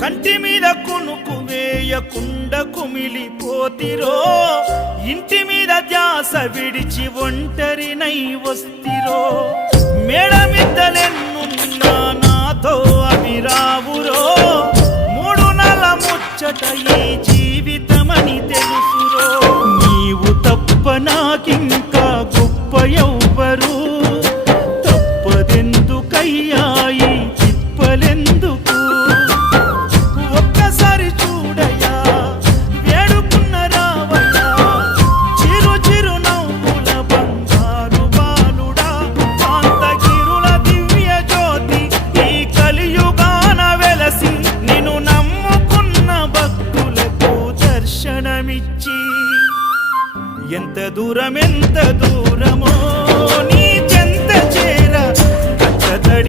కంటి మీద కునుకు వేయకుండా కుమిలిపోతిరో, ఇంటి మీద ధ్యాస విడిచి ఒంటరినై వస్తిరో. మేడమిద్దలెన్నున్నా నాతో అవి రావురో, మూడు నెల ముచ్చట ఈ జీవితమని తెలుసురో. నీవు తప్ప నాకింకా గొప్ప ఎవ్వరు, తప్పదెందుకయ్యా ఈ తిప్పలెందుకు. ఒక్కసారి చూడయ్యా వేడుకున్న రావయ్యా, చిరు చిరు నవ్వుల బంగారు బాలుడా, కాంతగిరుల దివ్య జ్యోతి ఈ కలియుగాన వెలసి, నిన్ను నమ్ముకున్న భక్తులకు దర్శనమిచ్చి ఎంత దూరం